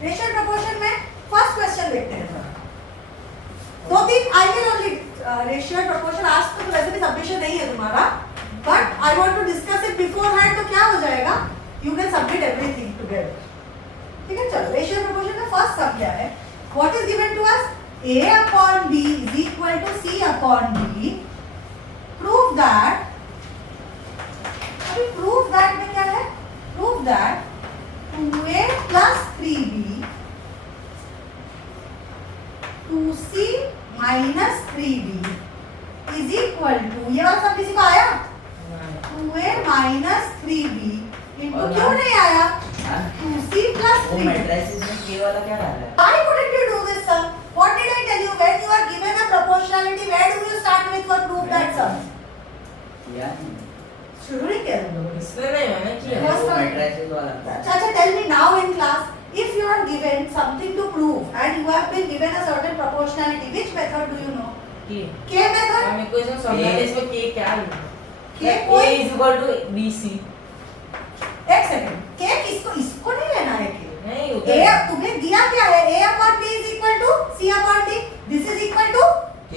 Ratio proportion में first question देखते हैं थोड़ा। दो तीन I will only ratio proportion, आज तो वैसे भी सबमिशन नहीं है तुम्हारा, but I want to discuss it beforehand, तो क्या हो जाएगा, you can submit everything together. ठीक है, चलो रेशियो प्रोपोर्शन का फर्स्ट सब क्या है, what is given to us, a upon b is equal to c upon d, prove that, अभी prove that में क्या है, prove that 2a plus 3b 2c minus 3b is equal to, ये वाला सब किसी को आया, 2a minus 3b into क्यों नहीं आया, 2c plus 3b। मैट्रिसेस में k वाला क्या डाला है? Why couldn't you do this sum? What did I tell you? When you are given a proportionality, where do you start with for prove that sum? यार शुरू नहीं किया तुम लोगों इसमें नहीं मैंने किया। First वो one. मैट्रिसेस वाला था। ने। अच्छा, tell me now in class, if you are given something to prove and you have been given a certain proportionality, which method do you know? K K method? हमें कोई इसमें समझा दे इसमें K क्या है? K A कोई, is equal to BC। एक second, K किसको, इसको नहीं लेना है K। नहीं A उधर तुम्हें दिया क्या है, A upon B is equal to C upon D. This is equal to, k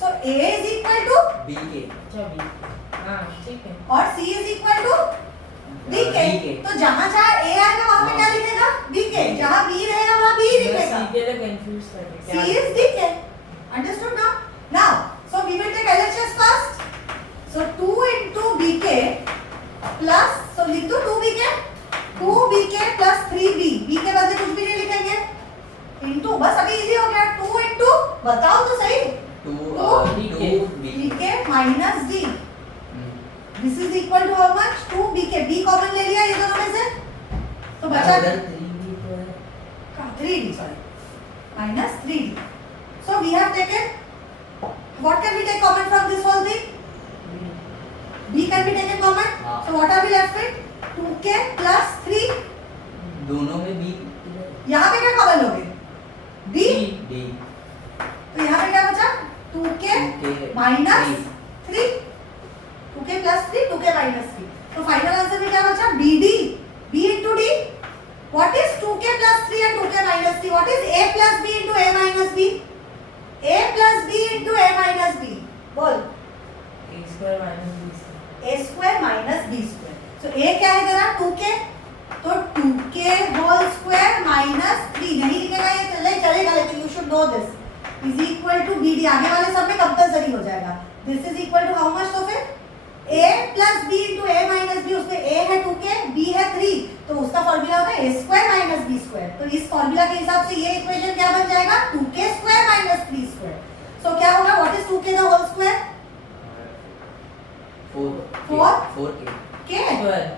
so A is equal to b k अच्छा B। हाँ ठीक है। और C is equal to BK। तो जहाँ जहाँ A आएगा वहाँ पे क्या लिखेगा, BK। जहाँ B रहेगा वहाँ B लिखेगा। C के लिए कंफ्यूज कर रहे C is BK। Understood now? Now, so we will take LHS first. So 2 into BK plus, so लिख दो 2BK, 2BK plus 3B, B के बदले कुछ भी नहीं लिखेंगे, into, बस अभी इजी हो गया, 2 into, बताओ तो सही, 2 BK minus D, this is equal to how much, 2BK, B common ले लिया ये दोनों में से, तो बचा उधर 3b तो है। 3D, sorry, minus 3D. So we have taken, what can we take common from this whole thing? B can be taken common. हाँ. So what are we left with? 2k plus 3. दोनों में b यहाँ पे क्या common लोगे? B. d तो यहाँ पे क्या बचा? 2k 2k minus 3. 2k plus 3, 2k minus 3. तो फाइनल आंसर में क्या बचा? BD. B into D. What is 2k plus 3 and 2k minus 3? What is A plus B into A minus B? A plus B into A minus B. बोल. A square minus B square। A square minus B square. So A क्या है तेरा? 2k. तो 2k whole square minus 3 नहीं लिखेगा ये चलेगा, लेकिन you should know this is equal to BD। आगे वाले सब में कंपलसरी हो जाएगा। This is equal to how much तो फिर? A plus B into A minus B, उसमें A है 2k, B है 3, तो उसका फॉर्मूला होगा A square minus B square। तो इस फॉर्मूला के हिसाब से ये इक्वेशन क्या बन जाएगा? 2k square minus 3 square। So क्या होगा? What is 2k the whole square? 4k K Square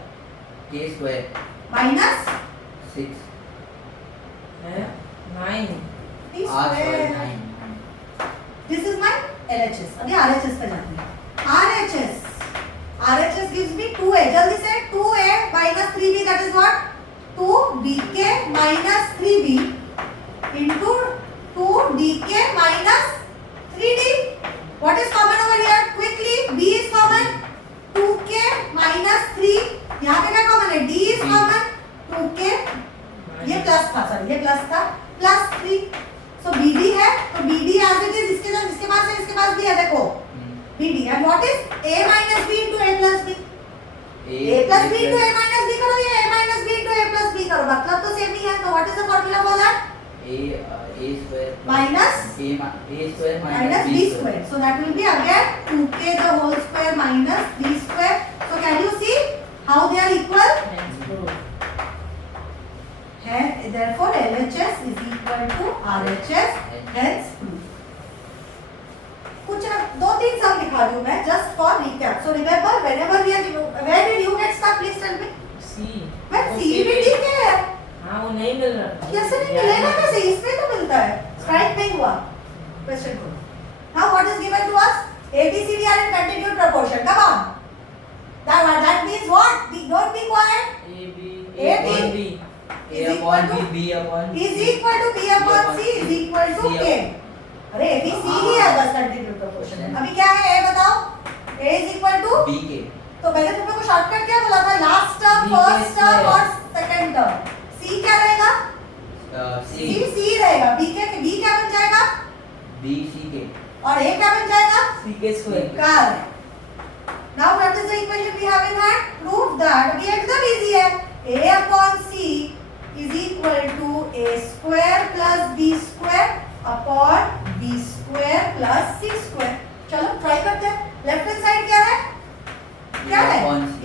k square minus 6 है 9। 3 r square square। 9। This is my LHS। अभी RHS पे जाते हैं। RHS gives me 2a। जल्दी से 2a minus 3b, that is what? 2bk minus 3b into 2dk minus 3d. What is common over here? Quickly, b is common. 2k minus 3, यहाँ पे क्या common है? d is common. 2k, ये plus था, sorry ये plus था, plus 3। So BD है, तो BD as it is, इसके साथ इसके पास है, इसके पास भी है, देखो BD। And what is A minus B into A plus B? A plus B into A minus B करो, ये A minus B into A plus B करो, मतलब तो सेम ही है। So what is the formula for that? a square Minus a square minus B square. So that will be again 2k the whole square minus B square. So can you see how they are equal? Therefore LHS is equal to RHS, hence proof. कुछ दो तीन सब लिखा रही हूँ मैं just for recap. So remember whenever we are, where did you get stuck? Please tell me. C। मैं C भी ठीक है। हाँ वो नहीं मिल रहा। कैसे नहीं मिलेगा? कैसे इसमें तो मिलता है, स्ट्राइक नहीं हुआ। क्वेश्चन को now what is given to us? A B C D are in continued proportion. Come on, that means what? Don't be quiet. A B a upon b b upon is equal to B upon C is equal to K. अरे A B C ही है बस continued proportion। अभी क्या है A बताओ? A is equal to b k। तो मैंने तुम लोग को शॉर्टकट क्या बोला था? लास्ट टर्म, फर्स्ट टर्म और सेकंड टर्म। C क्या रहेगा? सी सी रहेगा, बी क्या बन जाएगा, बी सी के और ए क्या बन जाएगा, सी के square correct. Now what is the equation we have in hand? Prove that. ये एकदम easy है. A upon C is equal to A square plus B square upon B square plus C square. चलो try करते हैं. Left hand side क्या है? क्या है?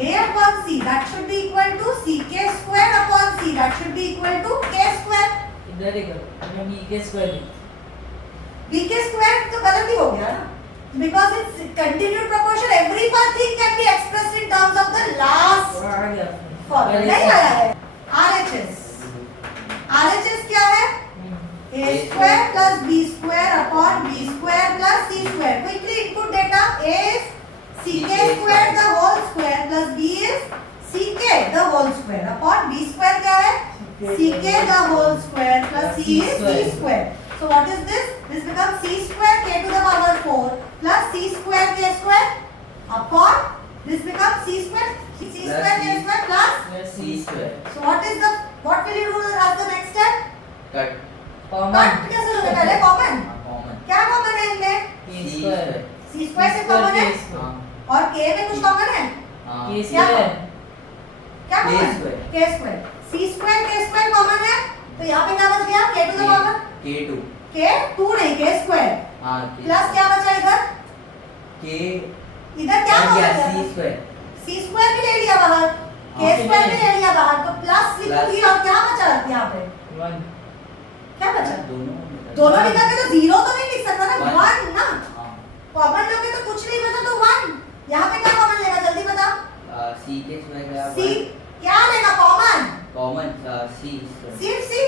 A upon C. That should be equal to CK square upon C. That should be equal to K square. इधर ही करो, मैं बी के स्क्वायर B K square तो गलत ही हो गया ना? Because it's continued proportion, everything can be expressed in terms of the last आ गया formula. नहीं आया है. RHS. RHS क्या है? A square plus B square upon B square plus C square. Quickly input data. A is CK square the whole square plus B is CK the whole square upon B square क्या है? CK the whole square plus C is C square. So what is this? This becomes C square K to the power 4 plus C square K square upon this becomes C square K square plus C square so what will you do as the next step? Cut common cut कैसे होगा पहले common common क्या common है इनमें के square C square से common है हाँ और K में कुछ कॉमन है हाँ के क्या स्क्वायर क्या K common square. K square C square K square common है तो यहाँ पे क्या बच गया K to the power K2 K 2 नहीं K square हाँ प्लस क्या बचा इधर K इधर क्या आ गया कॉमन सी है स्क्वायर C square भी ले लिया बाहर K हाँ, square भी ले लिया बाहर तो प्लस Plus. लिखूंगी और क्या बचा यहाँ पे 1 क्या बचा दोनों लिखा के तो जीरो तो नहीं लिख सकता ना One. वन ना हाँ कॉमन लोगे तो कुछ नहीं बचा तो वन यहाँ पे क्या कॉमन लेगा जल्दी बता सी के स्क्वायर का सी क्या लेगा कॉमन कॉमन सी स्क्वायर सिर्फ सी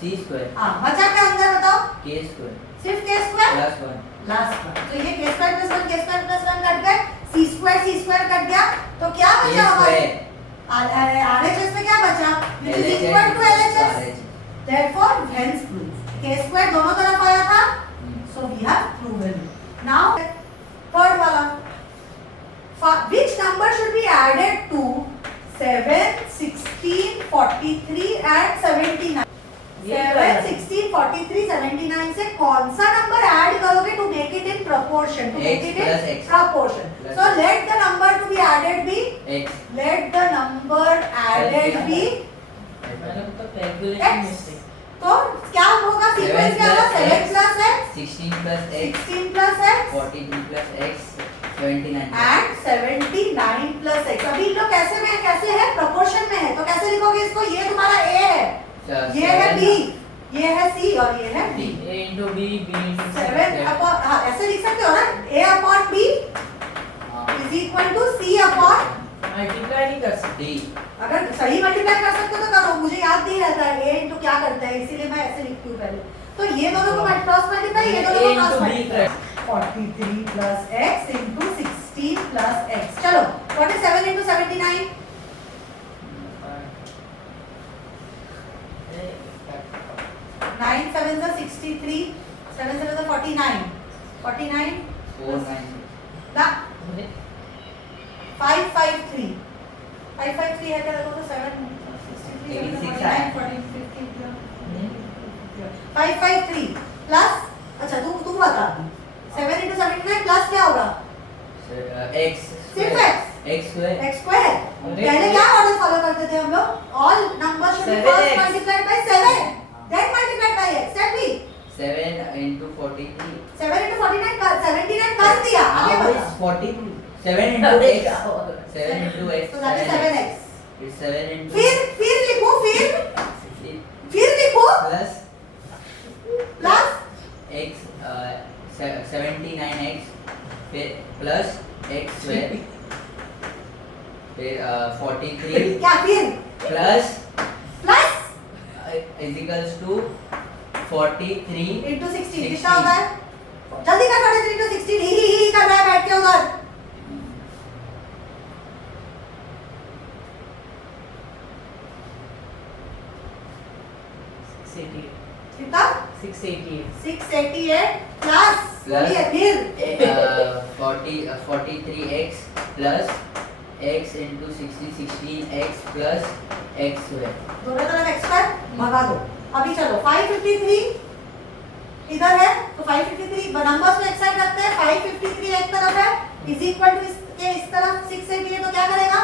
सी स्क्वायर हाँ बचा क्या अंदर बताओ के स्क्वायर सिर्फ के स्क्वायर प्लस 1 लास्ट वन तो ये के स्क्वायर प्लस 1 के स्क्वायर प्लस 1 कट गए सी स्क्वायर कट गया तो क्या बचा हमारे आरएचएस में क्या बचा which is equal to LHS therefore hence proof k square दोनों तरफ आया था so we have proven now third वाला which number should be added to 7 16 43 and 79 7 16 43 79 से कौन सा नंबर ऐड करोगे to make it in proportion to make X it plus in X. proportion Plus so X. let the number to be added be x let the number added be मैंने तो calculation X. Mistake तो क्या होगा sequence क्या होगा 7 plus x 16 plus x 16 plus x 43 plus x 79 and 79 plus x अभी इन लोग कैसे है प्रोपोर्शन में है तो कैसे लिखोगे इसको ये तुम्हारा a है ये है b ये है c और ये है d a into b b into 7 upon हाँ ऐसे लिख सकते हो ना a upon b is equal to c upon multiply नहीं कर सकते d अगर सही मल्टीप्लाई कर सकते हो तो करो मुझे याद नहीं रहता है a into क्या करता है इसीलिए मैं ऐसे लिखती हूँ पहले तो ये दोनों को क्रॉस मल्टीप्लाई ये दोनों को A cross into B multiply 43 plus x into 16 plus x चलो what is 7 into 79 9 7 is 63 7 7 is 49 49 496 ना 553 553 है क्या देखो तो 7 63 86 49 40 50 553 प्लस अच्छा तू बता 7 into 79 प्लस क्या होगा x सिर्फ x x square x square पहले क्या ऑर्डर फॉलो करते थे हम लोग all number should be 7x. First multiplied by 7 then multiplied by x that be 7 into 43 7 into 49 कर 79 कर दिया आगे how बढ़ो is 43 7 into अरे x क्या होगा? 7 into x so that is 7x it's 7 into फिर लिखो फिर लिखो plus प्लस x 79x फिर plus x square फिर 43 क्या फिर plus plus is equals to 43 into 16 कितना होता है जल्दी कर 43 into 16 ही कर रहा है बैठ के उधर कितना 688 प्लस Plus. फिर 43x plus x into 16 16x plus x square दोनों तरफ x पर भगा दो अभी चलो 553 इधर है तो 553 नंबर्स में एक साइड रखते हैं 553 एक तरफ है इज इक्वल टू इसके इस तरफ 688 तो क्या करेगा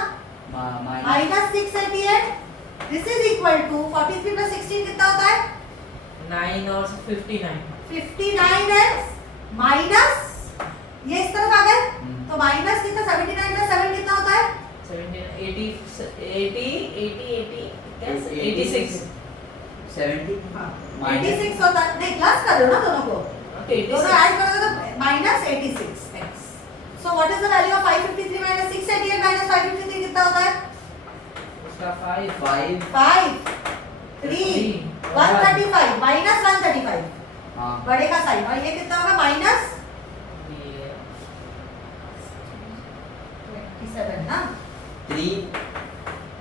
minus 688 this is equal to 43 plus 16 कितना होता है 9 और 59 59x माइनस ये इस तरफ आ गए तो माइनस कितना 79 प्लस 7 कितना होता है 17 80 86 70 86 होता है नहीं प्लस कर दो ना दोनों को दोनों ऐड करोगे तो minus 86x so what is the value of 553 minus 688 minus 553 कितना होता है उसका 5 5 3 135 माइनस 135 हाँ बड़े का साइन और ये कितना होगा माइनस 27 ना 3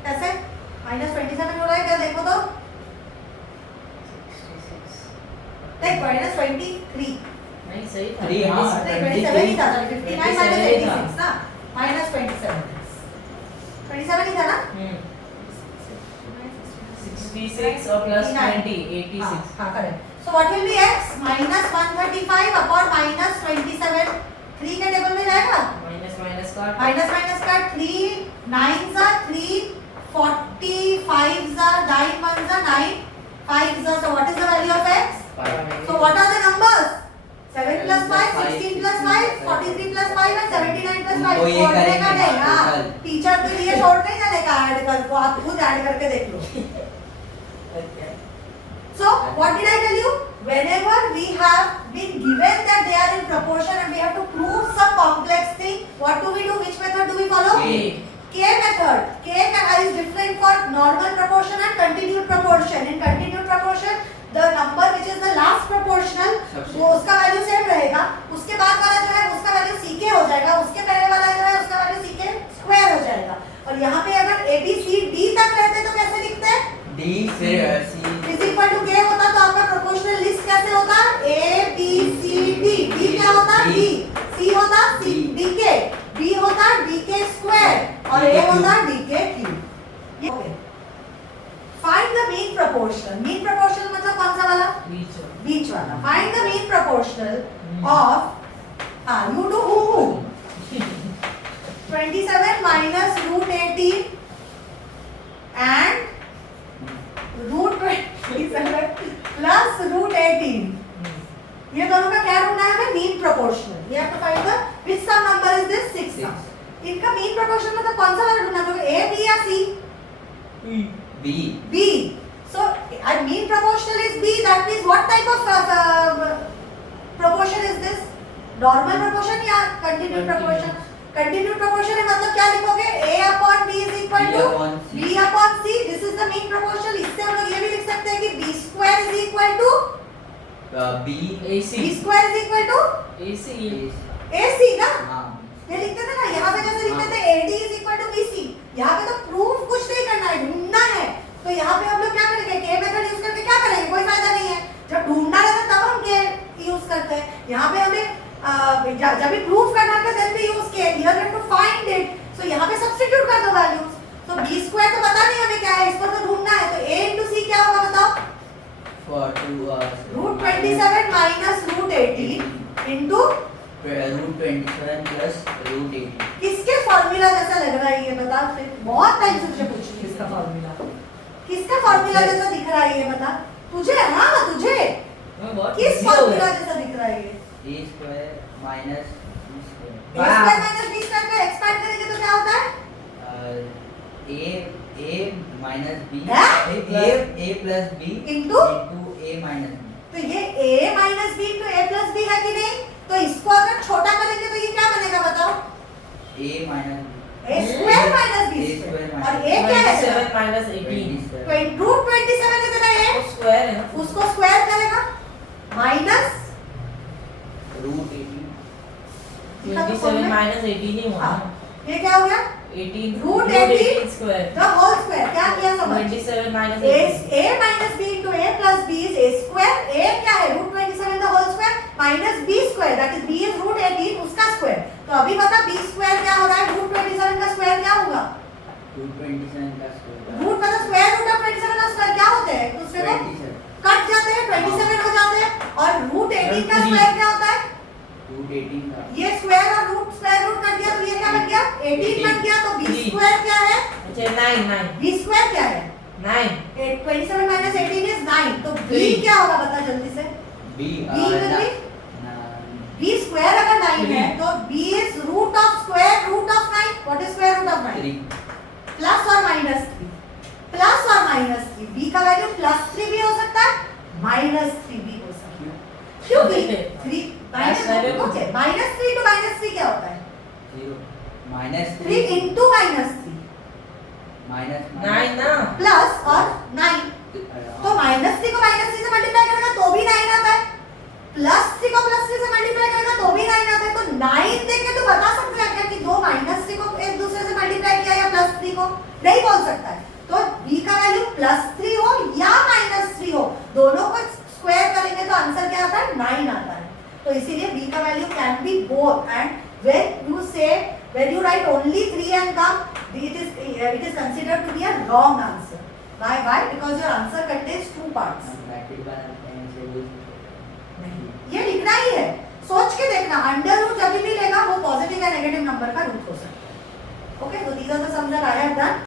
कैसे माइनस 27 हो रहा है क्या देखो तो देख माइनस 23 नहीं सही था 3 हाँ नहीं 27 ही था 59 माइनस 86 ना माइनस 27 27 ही था ना 66 और प्लस 20 86 हाँ correct so what will be x minus 135 upon minus 27 3 के टेबल में जाएगा माइनस माइनस का माइनस माइनस का 3 9 जा 3 45 जा 9 1 जा 9 5 जा so what is the value of x so what are the numbers 7 plus 5 16 plus 5 43 plus 5 and 79 plus 5 तो ये छोड़ने का करेंगे नहीं हाँ total। टीचर के लिए छोड़ नहीं जाने का ऐड कर को आप खुद ऐड करके देख लो So, what did I tell you? Whenever we have been given that they are in proportion and we have to prove some complex thing, what do we do? Which method do we follow? K. K method. K is different for normal proportion and continued proportion. In continued proportion, the number which is the last proportional, वो उसका value same रहेगा. उसके बाद वाला जो है उसका value CK हो जाएगा. उसके पहले वाला जो है उसका वैल्यू CK स्क्वायर हो जाएगा. और यहाँ पे अगर ABCD तक रहते तो कैसे लिखते हैं? D फिर C इज इक्वल टू के होता तो आपका प्रोपोर्शनल लिस्ट कैसे होता A B C D D क्या होता D C होता C D K B होता D K स्क्वायर और A होता D K cube find the mean proportional मतलब कौन सा वाला बीच वाला find the mean proportional of you do who 27 minus root 18 and root 27 plus root 18 ये दोनों का क्या ढूंढना है हमें मीन प्रोपोर्शनल ये आपको find the which some number is this 6 इनका मीन प्रोपोर्शनल मतलब कौन सा वाला ढूंढना है A B या C B B so and mean proportional is B that means what type of proportion is this normal proportion या continued proportion continued proportion है मतलब क्या लिखोगे A upon B is equal to B upon C this is the mean proportion इससे हम लोग ये भी लिख सकते हैं कि B square is equal to B AC B square is equal to AC AC ना हाँ ये लिखते थे ना यहाँ पे जैसे लिखते थे AD is equal to BC यहाँ पे तो प्रूफ कुछ नहीं करना है ढूंढना है तो यहाँ पे हम लोग क्या करेंगे K मेथड यूज करके क्या करेंगे कोई फायदा नहीं है जब ढूंढना रहता तब हम K यूज करते हैं यहाँ पे हमें जब भी प्रूफ करना था then we use K here we have to find it so यहाँ पे सब्स्टिट्यूट कर दो वैल्यूज तो B स्क्वायर तो पता नहीं हमें क्या है इसको तो ढूंढना है तो A into C क्या होगा बताओ for 2 root 27 minus root 18 into root 27 plus root 18 किसके फार्मूला जैसा लग रहा है ये बता फिर बहुत टाइम से मुझे पूछ रही है इसका फार्मूला किसका फार्मूला जैसा दिख रहा है ये बता तुझे हाँ तुझे किस फार्मूला जैसा दिख रहा है ये A square minus B square A square minus B square का एक्सपांड करेंगे तो क्या होता है A minus B हाँ? A plus B Into? A minus B तो ये A minus B into A plus B है कि नहीं तो इसको अगर छोटा करेंगे तो ये क्या बनेगा बताओ A minus B A square minus B A square square और A क्या है 27 minus 18 root 27 कितना है स्क्वायर है ना उसको स्क्वायर करेगा माइनस root 27 minus 18 ही हुआ हाँ ये क्या हो गया 18 root 18 square the whole square क्या किया समझ 27 minus A 18 A minus B into A plus B is A square A क्या है root 27 the whole square minus B square that is B is root 18 उसका square तो अभी बता B square क्या हो रहा है root 27 का square क्या होगा root 27 का square root मतलब square root of 27 का square क्या होते हैं दूसरे को 27 18 का स्क्वायर क्या होता है? रूट 18 का ये स्क्वायर और रूट स्क्वायर रूट कट गया तो ये क्या बन गया? 18 बन गया। तो b स्क्वायर क्या है? अच्छा 9 b स्क्वायर क्या है? 9 27 minus 18 is 9। तो b Three. क्या होगा बता जल्दी से? b b will be b square अगर 9 है Three. तो b is root of square root of 9। what is square root of 9? 3 plus और माइनस 3, प्लस और माइनस 3। b का वैल्यू प्लस 3 भी हो सकता है, माइनस 3 भी हो सकता है। क्योंकि 3 Plus value okay minus 3 to minus 3 क्या होता है? 0 माइनस 3 into माइनस 3 माइनस 9 ना प्लस और 9। तो माइनस 3 को माइनस 3 से मल्टीप्लाई करेगा तो भी 9 आता है, प्लस 3 को प्लस 3 से मल्टीप्लाई करेगा तो भी 9 आता है। तो 9 देख के तो बता सकते हैं क्या कि दो माइनस 3 को एक दूसरे से मल्टीप्लाई किया या प्लस 3 को? नहीं बोल सकता है। तो b का वैल्यू प्लस 3 हो या माइनस 3 हो, दोनों को स्क्वायर करेंगे तो आंसर क्या आता है? 9 आता है। तो इसीलिए b का value can be both. And when you write only 3 and come, it is considered to be a wrong answer. Why? Because your answer contains two parts. नहीं, ये लिखना ही है, सोच के देखना। अंडर रूट जब भी लेगा वो पॉजिटिव या नेगेटिव नंबर का रूट हो सकता है। ओके, तो these are the sums that I have done.